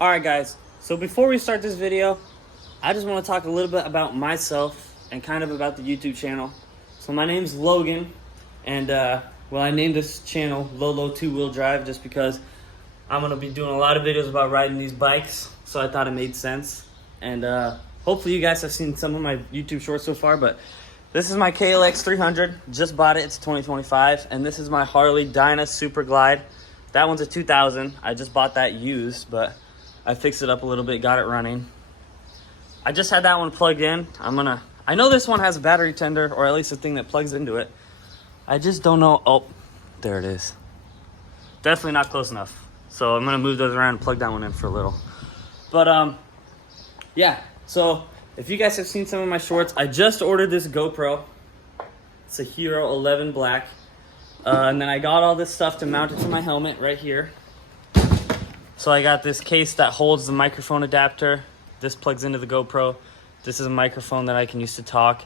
Alright guys, so before we start this video, I just want to talk a little bit about myself and kind of about the YouTube channel. So my name's Logan, and well, I named this channel Lolo Two Wheel Drive just because I'm going to be doing a lot of videos about riding these bikes, so I thought it made sense. And hopefully you guys have seen some of my YouTube shorts so far, but this is my KLX 300, just bought it, it's 2025, and this is my Harley Dyna Super Glide. That one's a 2000, I just bought that used, but I fixed it up a little bit, got it running. I just had that one plugged in. I know this one has a battery tender, or at least a thing that plugs into it. I just don't know. Oh, there it is. Definitely not close enough. So I'm gonna move those around and plug that one in for a little. But yeah, so if you guys have seen some of my shorts, I just ordered this GoPro. It's a Hero 11 Black. And then I got all this stuff to mount it to my helmet right here. So I got this case that holds the microphone adapter. This plugs into the GoPro. This is a microphone that I can use to talk.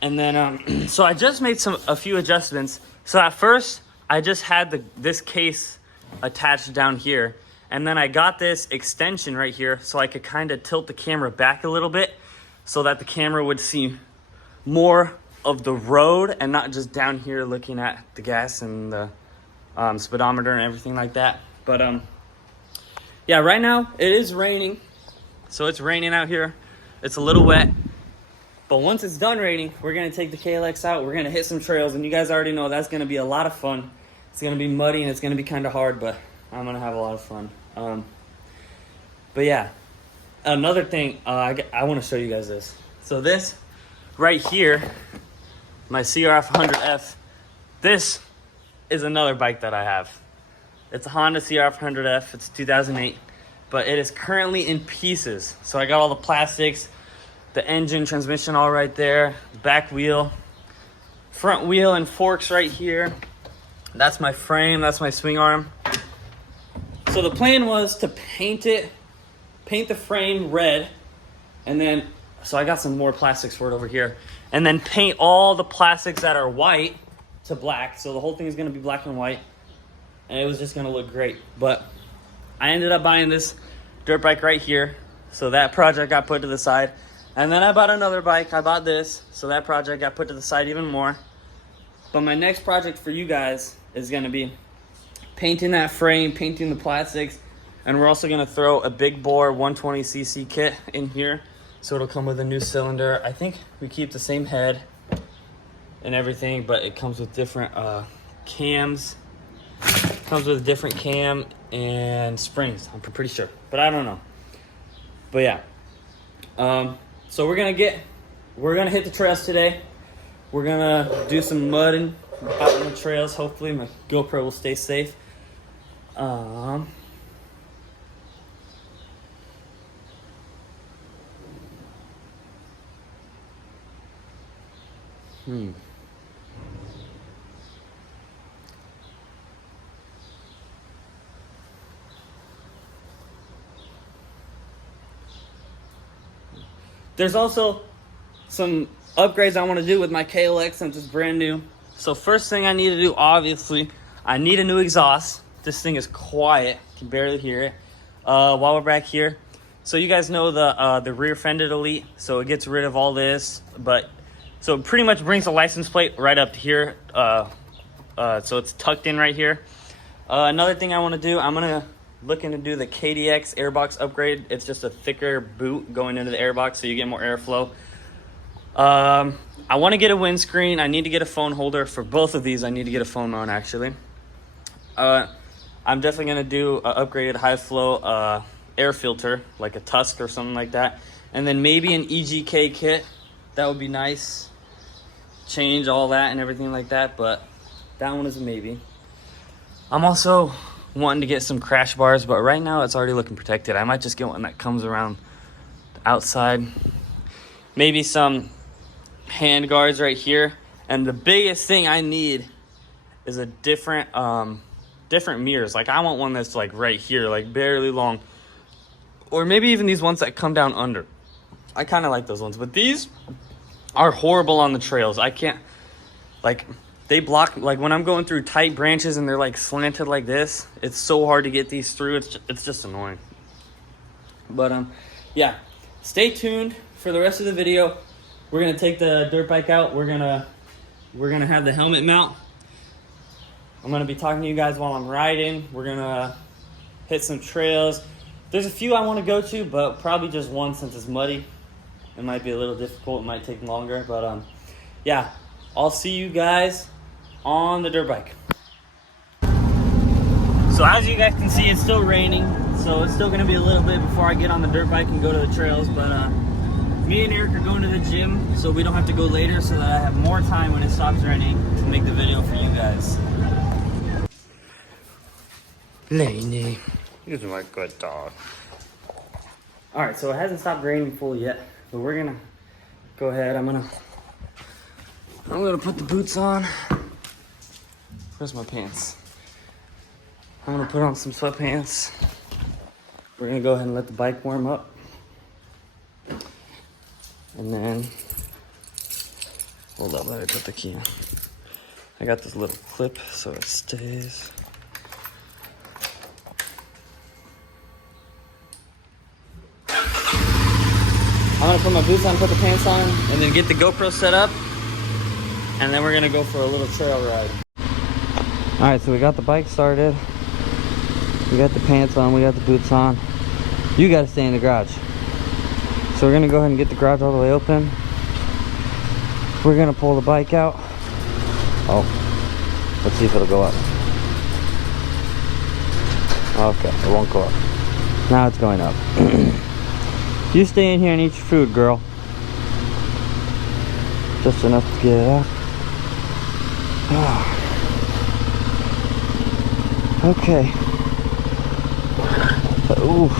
And then, so I just made a few adjustments. So at first, I just had this case attached down here. And then I got this extension right here so I could kind of tilt the camera back a little bit so that the camera would see more of the road and not just down here looking at the gas and the speedometer and everything like that. But yeah, right now it is raining. So it's raining out here. It's a little wet. But once it's done raining, we're gonna take the KLX out. We're gonna hit some trails, and you guys already know that's gonna be a lot of fun. It's gonna be muddy and it's gonna be kind of hard, but I'm gonna have a lot of fun. But yeah, another thing, I want to show you guys this. So this right here, my CRF 100F, this is another bike that I have. It's a Honda CRF 100F, it's 2008, but it is currently in pieces. So I got all the plastics, the engine, transmission all right there, back wheel, front wheel and forks right here. That's my frame, that's my swing arm. So the plan was to paint the frame red, and then, so I got some more plastics for it over here, and then paint all the plastics that are white to black. So the whole thing is gonna be black and white, and it was just gonna look great. But I ended up buying this dirt bike right here, so that project got put to the side. And then I bought another bike, I bought this, so that project got put to the side even more. But my next project for you guys is gonna be painting that frame, painting the plastics, and we're also gonna throw a big bore 120cc kit in here. So it'll come with a new cylinder. I think we keep the same head and everything, but it comes with different cams. Comes with a different cam and springs, I'm pretty sure, but I don't know. But yeah, so we're gonna hit the trails today. We're gonna do some mudding out on the trails. Hopefully my GoPro will stay safe. There's also some upgrades I want to do with my KLX since it's brand new. So first thing I need to do, obviously, I need a new exhaust. This thing is quiet, you can barely hear it. While we're back here, so you guys know the rear fended Elite, so it gets rid of all this, but so it pretty much brings the license plate right up to here. So it's tucked in right here. Another thing I want to do, I'm gonna looking to do the KDX airbox upgrade. It's just a thicker boot going into the airbox so you get more airflow. I want to get a windscreen. I need to get a phone holder for both of these. I need to get a phone mount actually. I'm definitely gonna do an upgraded high flow air filter, like a Tusk or something like that, and then maybe an EGK kit. That would be nice. Change all that and everything like that, but that one is a maybe. I'm also wanting to get some crash bars, but right now it's already looking protected. I might just get one that comes around the outside. Maybe some hand guards right here. And the biggest thing I need is a different mirrors. Like I want one that's like right here, like barely long. Or maybe even these ones that come down under. I kind of like those ones, but these are horrible on the trails. I can't, like, they block, like when I'm going through tight branches and they're like slanted like this, it's so hard to get these through. It's just annoying. But yeah, stay tuned for the rest of the video. We're gonna take the dirt bike out. We're gonna have the helmet mount. I'm gonna be talking to you guys while I'm riding. We're gonna hit some trails. There's a few I want to go to, but probably just one since it's muddy. It might be a little difficult. It might take longer, but yeah, I'll see you guys on the dirt bike. So as you guys can see, it's still raining, so it's still gonna be a little bit before I get on the dirt bike and go to the trails. But me and Eric are going to the gym, so we don't have to go later, so that I have more time when it stops raining to make the video for you guys. Lainey, you're my good dog. All right, so it hasn't stopped raining full yet, but we're gonna go ahead. I'm gonna put the boots on. Where's my pants? I'm gonna put on some sweatpants. We're gonna go ahead and let the bike warm up. And then, hold up, let me put the key in. I got this little clip so it stays. I'm gonna put my boots on, put the pants on, and then get the GoPro set up. And then we're gonna go for a little trail ride. All right, so we got the bike started. We got the pants on, we got the boots on. You gotta stay in the garage. So we're gonna go ahead and get the garage all the way open. We're gonna pull the bike out. Oh, let's see if it'll go up. Okay, it won't go up. Now it's going up. You stay in here and eat your food, girl. Just enough to get it out. Okay. Ooh.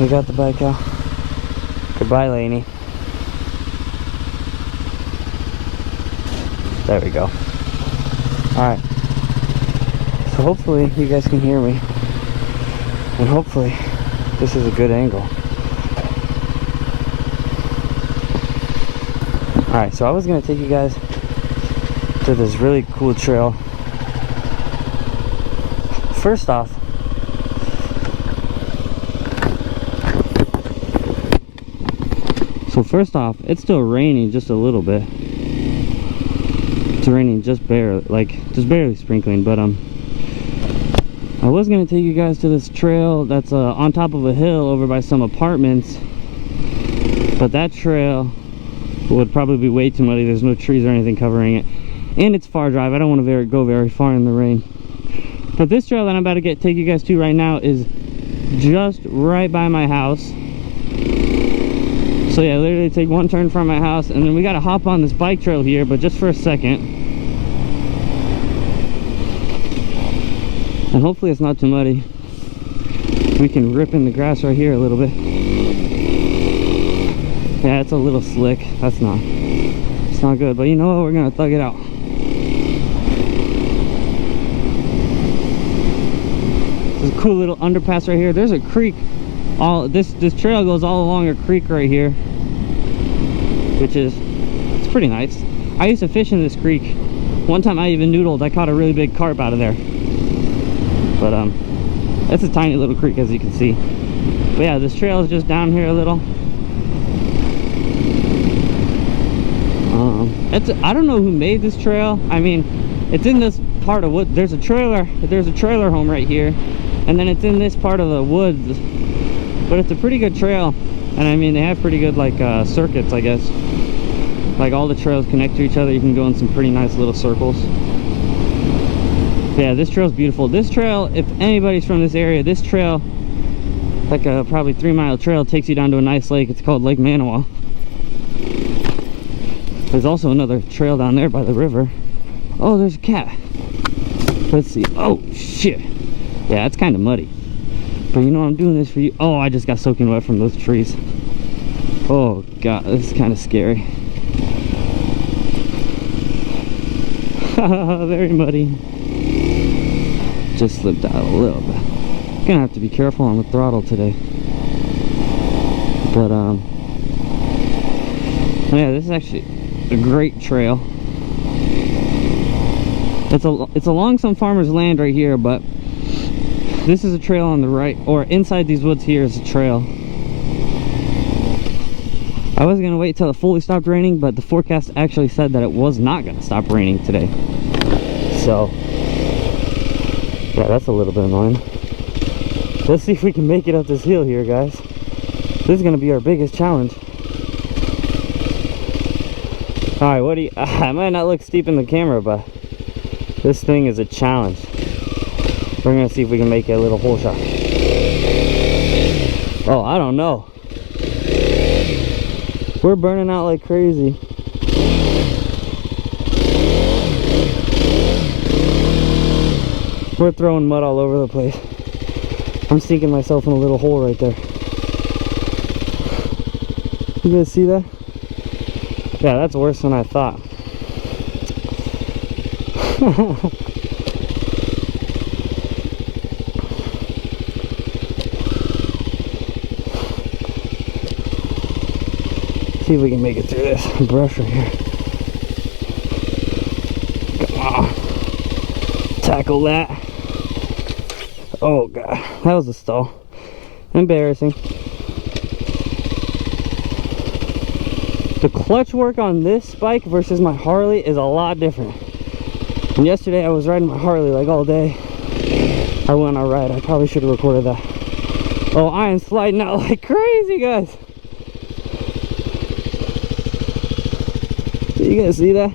We got the bike out. Goodbye, Lainey. There we go. Alright. So hopefully you guys can hear me. And hopefully this is a good angle. Alright, so I was going to take you guys to this really cool trail. First off, it's still raining just a little bit. It's raining just barely sprinkling, but I was gonna take you guys to this trail that's on top of a hill over by some apartments, but that trail would probably be way too muddy. There's no trees or anything covering it, and it's far drive. I don't want to go very far in the rain. But this trail that I'm about to take you guys to right now is just right by my house. So yeah, literally take one turn from my house, and then we gotta hop on this bike trail here, but just for a second. And hopefully it's not too muddy. We can rip in the grass right here a little bit. Yeah, it's a little slick. It's not good, but you know what? We're gonna thug it out. There's a cool little underpass right here. There's a creek. This trail goes all along a creek right here, which it's pretty nice. I used to fish in this creek. One time I even noodled. I caught a really big carp out of there. But it's a tiny little creek, as you can see. But yeah, this trail is just down here a little. I don't know who made this trail. I mean, it's in this part of wood. There's a trailer home right here, and then it's in this part of the woods. But it's a pretty good trail, and I mean, they have pretty good circuits, I guess. Like, all the trails connect to each other. You can go in some pretty nice little circles. Yeah, this trail's beautiful. This trail, if anybody's from this area, this trail, like a probably 3-mile trail, takes you down to a nice lake. It's called Lake Manawa. There's also another trail down there by the river. Oh, there's a cat. Let's see. Oh shit, yeah, it's kind of muddy, but you know, I'm doing this for you. Oh, I just got soaking wet from those trees. Oh god, this is kind of scary. Very muddy. Just slipped out a little bit. Gonna have to be careful on the throttle today. But yeah, this is actually a great trail. It's along some farmer's land right here, but This is a trail on the right, or inside these woods here is a trail. I was gonna wait till it fully stopped raining, but the forecast actually said that it was not gonna stop raining today. So, yeah, that's a little bit annoying. Let's see if we can make it up this hill here, guys. This is gonna be our biggest challenge. All right, what do you, I might not look steep in the camera, but this thing is a challenge. We're gonna see if we can make it a little hole shot. Oh, I don't know. We're burning out like crazy. We're throwing mud all over the place. I'm sinking myself in a little hole right there. You guys see that? Yeah, that's worse than I thought. See if we can make it through this brush right here. Come on. Tackle that. Oh god, that was a stall. Embarrassing. The clutch work on this bike versus my Harley is a lot different. And yesterday I was riding my Harley like all day. I went on a ride. I probably should have recorded that. Oh, I am sliding out like crazy, guys. You guys see that?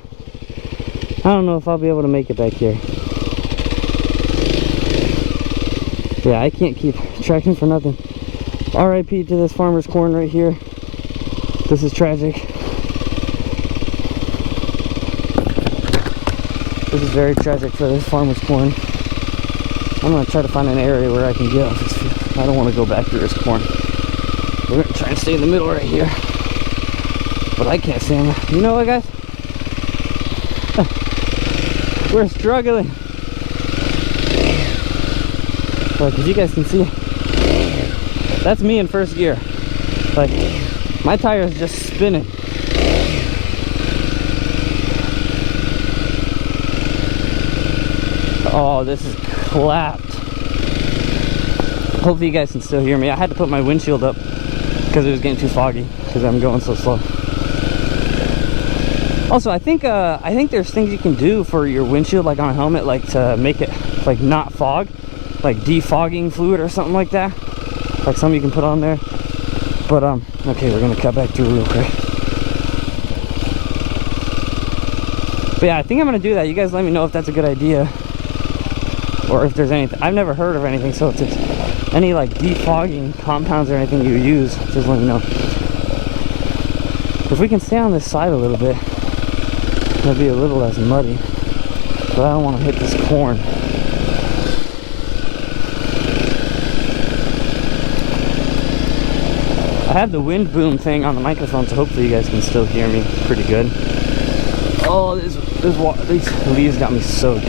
I don't know if I'll be able to make it back here. Yeah, I can't keep tracking for nothing. RIP to this farmer's corn right here. This is tragic. This is very tragic for this farmer's corn. I'm gonna try to find an area where I can get off this field. I don't want to go back through this corn. We're gonna try and stay in the middle right here. But I can't see him. You know what, guys? We're struggling. Like, as you guys can see, that's me in first gear. Like, my tire is just spinning. Oh, this is clapped. Hopefully you guys can still hear me. I had to put my windshield up because it was getting too foggy because I'm going so slow. Also, I think there's things you can do for your windshield, like on a helmet, like to make it like not fog, like defogging fluid or something like that. Like some you can put on there. But okay, we're gonna cut back through real quick. But yeah, I think I'm gonna do that. You guys let me know if that's a good idea, or if there's anything. I've never heard of anything, so if there's any like defogging compounds or anything you use, just let me know. If we can stay on this side a little bit, it'll be a little less muddy. But I don't want to hit this corn. I have the wind boom thing on the microphone, so hopefully you guys can still hear me pretty good. Oh, these leaves got me soaked.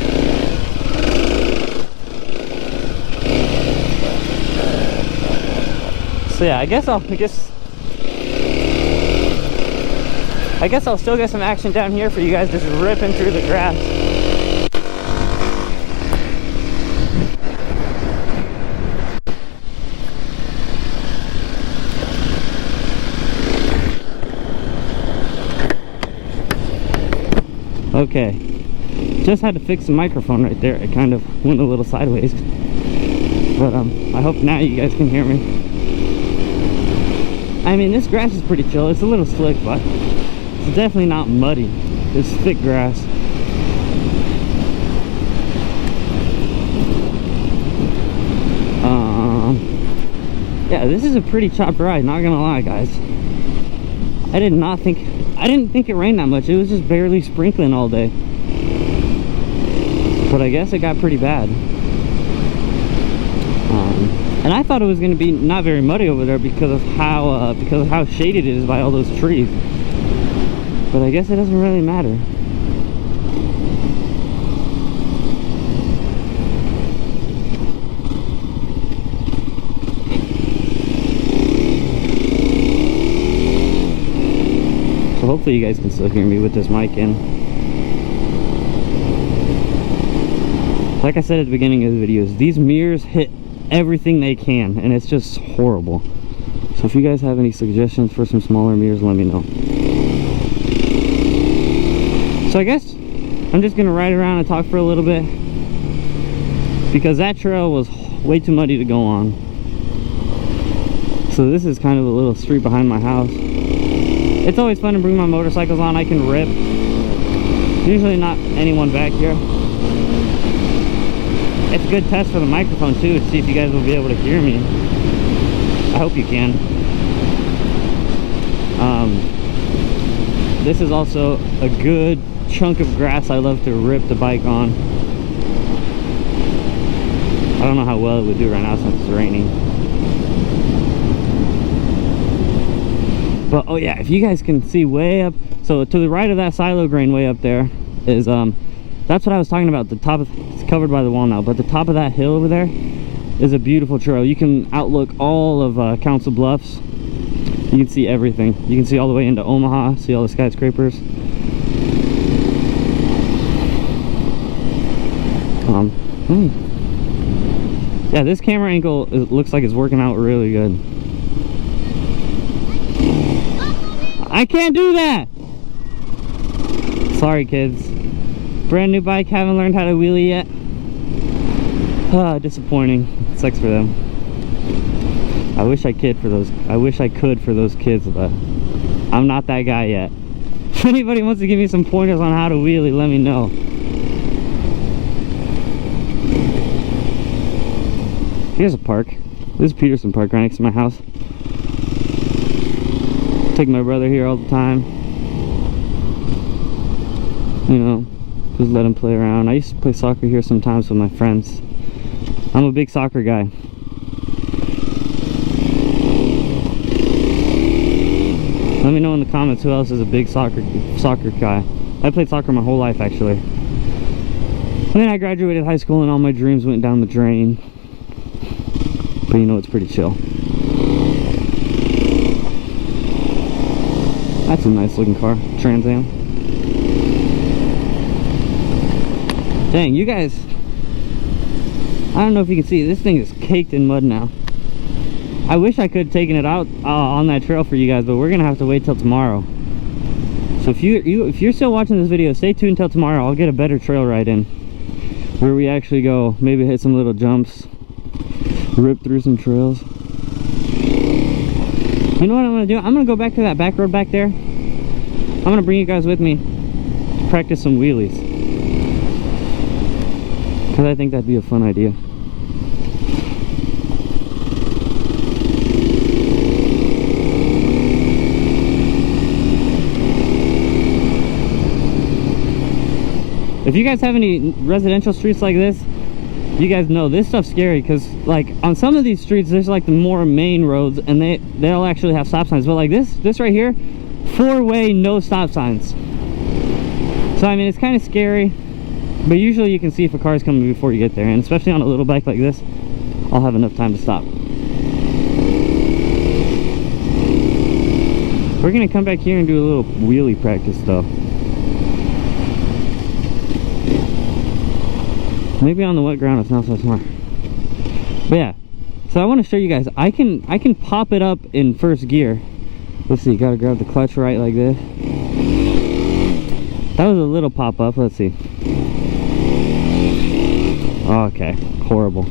So yeah, I guess I'll still get some action down here for you guys, just ripping through the grass. Okay, just had to fix the microphone right there. It kind of went a little sideways, but I hope now you guys can hear me. I mean, this grass is pretty chill. It's a little slick, but it's definitely not muddy. It's thick grass. Yeah, this is a pretty chopped ride, not gonna lie, guys. I didn't think it rained that much. It was just barely sprinkling all day. But I guess it got pretty bad. And I thought it was going to be not very muddy over there because of how shaded it is by all those trees. But I guess it doesn't really matter. So hopefully you guys can still hear me with this mic in. Like I said at the beginning of the videos, these mirrors hit everything they can, and it's just horrible. So if you guys have any suggestions for some smaller mirrors, let me know. So I guess I'm just gonna ride around and talk for a little bit, because that trail was way too muddy to go on. So this is kind of a little street behind my house. It's always fun to bring my motorcycles on. I can rip. Usually not anyone back here. It's a good test for the microphone too, to see if you guys will be able to hear me. I hope you can. This is also a good chunk of grass I love to rip the bike on. I don't know how well it would do right now since it's raining. But oh yeah, if you guys can see way up, so to the right of that silo grain way up there is that's what I was talking about. The top of, it's covered by the wall now, but the top of that hill over there is a beautiful trail. You can outlook all of Council Bluffs. You can see everything. You can see all the way into Omaha, see all the skyscrapers. Yeah, this camera angle looks like it's working out really good. I can't do that! Sorry, kids. Brand new bike, haven't learned how to wheelie yet. Disappointing. Sucks for them. I wish I could for those. I wish I could for those kids, but I'm not that guy yet. If anybody wants to give me some pointers on how to wheelie, let me know. Here's a park. This is Peterson Park right next to my house. Take my brother here all the time. You know, just let him play around. I used to play soccer here sometimes with my friends. I'm a big soccer guy. Let me know in the comments who else is a big soccer guy. I played soccer my whole life, actually. And then I graduated high school and all my dreams went down the drain. But you know, it's pretty chill. That's a nice looking car, Trans Am. Dang, you guys, I don't know if you can see, this thing is caked in mud now. I wish I could have taken it out on that trail for you guys, but we're gonna have to wait till tomorrow. So if you're still watching this video, stay tuned till tomorrow. I'll get a better trail ride in, where we actually go, maybe hit some little jumps, rip through some trails. You know what I'm gonna do? I'm gonna go back to that back road back there. I'm gonna bring you guys with me to practice some wheelies, because I think that'd be a fun idea. If you guys have any residential streets like this, you guys know this stuff's scary, because like on some of these streets there's like the more main roads and they'll actually have stop signs, but like this right here, 4-way, no stop signs. So I mean, it's kind of scary, but usually you can see if a car's coming before you get there, and especially on a little bike like this, I'll have enough time to stop. We're gonna come back here and do a little wheelie practice though. Maybe on the wet ground it's not so smart. But yeah, so I want to show you guys, I can pop it up in first gear. Let's see, gotta grab the clutch right like this. That was a little pop up, let's see. Okay, horrible.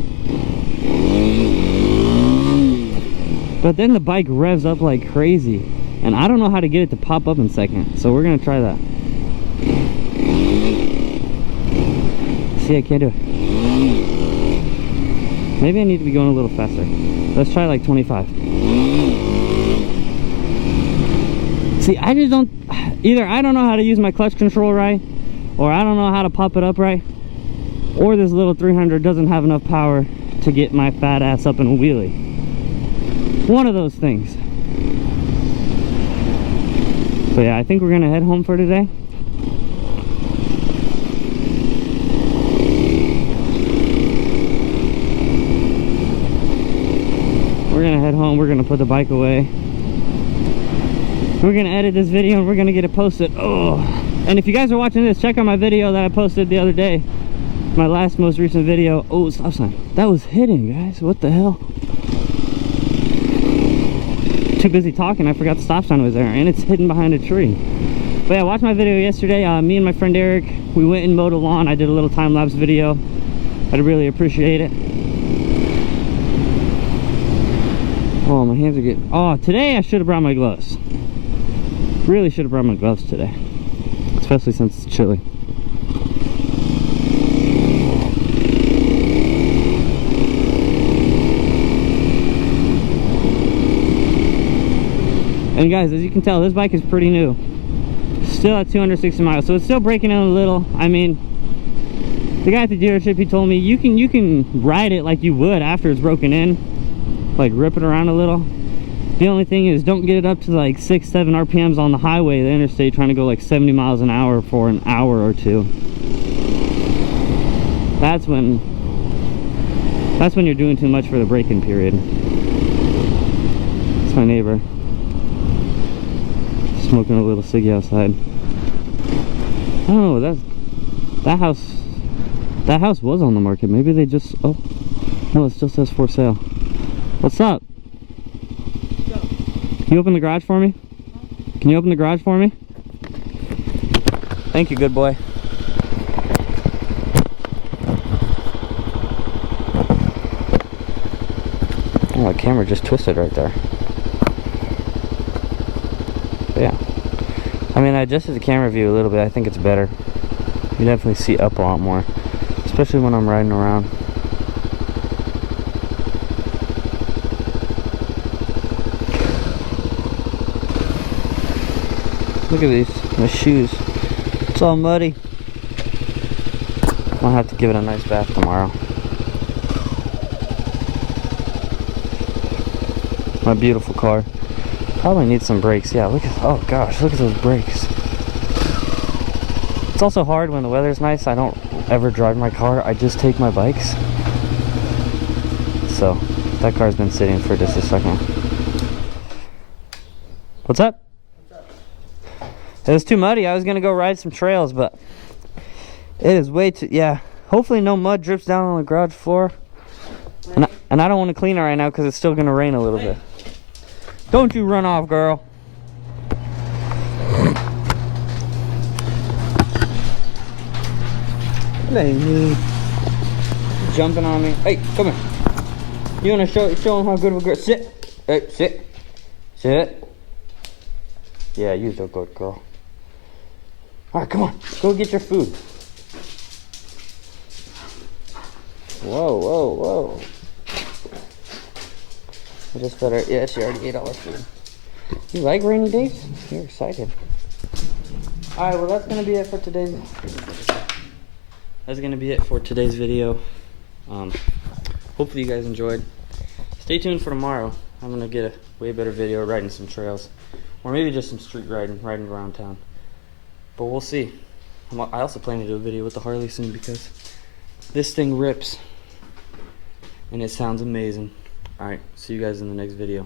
But then the bike revs up like crazy, and I don't know how to get it to pop up in second, so we're gonna try that. See, I can't do it. Maybe I need to be going a little faster. Let's try like 25. See, I just don't, either I don't know how to use my clutch control right, or I don't know how to pop it up right, or this little 300 doesn't have enough power to get my fat ass up in a wheelie. One of those things. So yeah, I think we're gonna head home for today. We're gonna head home, we're gonna put the bike away. We're gonna edit this video and we're gonna get it posted. Oh, and if you guys are watching this, check out my video that I posted the other day my most recent video. Oh, stop sign. That was hidden, guys. What the hell? Too busy talking, I forgot the stop sign was there, and it's hidden behind a tree. But yeah, watch my video yesterday. Me and my friend Eric, we went and mowed a lawn. I did a little time-lapse video. I'd really appreciate it. Oh, my hands are getting... Oh, today I should have brought my gloves. Really should have brought my gloves today. Especially since it's chilly. And guys, as you can tell, this bike is pretty new. Still at 260 miles, so it's still breaking in a little. I mean, the guy at the dealership, he told me you can ride it like you would after it's broken in, like rip it around a little. The only thing is, don't get it up to like 6-7 RPMs on the highway, the interstate, trying to go like 70 miles an hour for an hour or two. That's when you're doing too much for the braking period. It's my neighbor smoking a little ciggy outside. I don't know, that house was on the market. Maybe they just... Oh no, it still says for sale. What's up? Can you open the garage for me? Can you open the garage for me? Thank you, good boy. Oh, my camera just twisted right there. But yeah. I mean, I adjusted the camera view a little bit. I think it's better. You definitely see up a lot more. Especially when I'm riding around. Look at these, my shoes. It's all muddy. I'll have to give it a nice bath tomorrow. My beautiful car. Probably needs some brakes. Yeah, look at, oh gosh, look at those brakes. It's also hard when the weather's nice. I don't ever drive my car. I just take my bikes. So, that car's been sitting for just a second. What's up? It was too muddy. I was gonna go ride some trails, but it is way too, yeah. Hopefully no mud drips down on the garage floor. And I don't want to clean it right now because it's still gonna rain a little bit. Don't you run off, girl. Hey, jumping on me. Hey, come here. You wanna show him how good of a girl? Sit. Hey, sit. Sit. Yeah, you're the good girl. All right, come on. Go get your food. Whoa, whoa, whoa. I just better, yeah, she already ate all her food. You like rainy days? You're excited. All right, well, that's gonna be it for today's. That's gonna be it for today's video. Hopefully you guys enjoyed. Stay tuned for tomorrow. I'm gonna get a way better video riding some trails, or maybe just some street riding around town. But we'll see. I also plan to do a video with the Harley soon because this thing rips and it sounds amazing. Alright, see you guys in the next video.